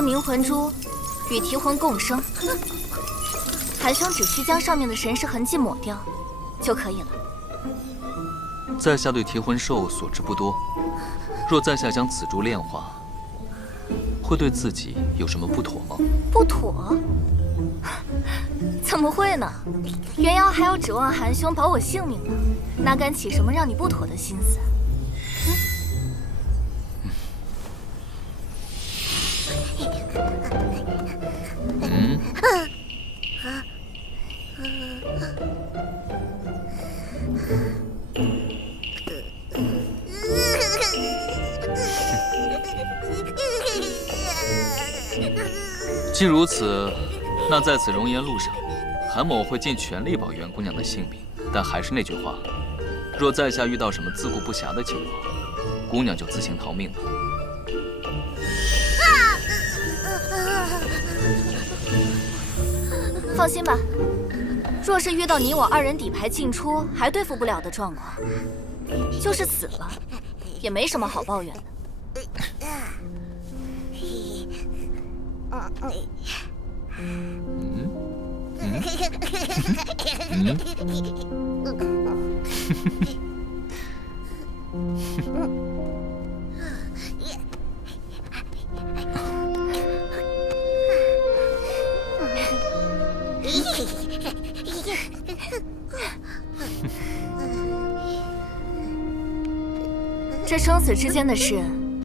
这冥魂珠与提魂共生，韩兄只需将上面的神识痕迹抹掉就可以了。在下对提魂兽所知不多，若在下将此珠炼化，会对自己有什么不妥吗？不妥？怎么会呢？元瑶还要指望韩兄保我性命呢，哪敢起什么让你不妥的心思？既如此，那在此容颜路上，韩某会尽全力保袁姑娘的性命。但还是那句话，若在下遇到什么自顾不暇的情况，姑娘就自行逃命吧。放心吧，若是遇到你我二人底牌尽出还对付不了的状况，就是死了，也没什么好抱怨的。这生死之间的事，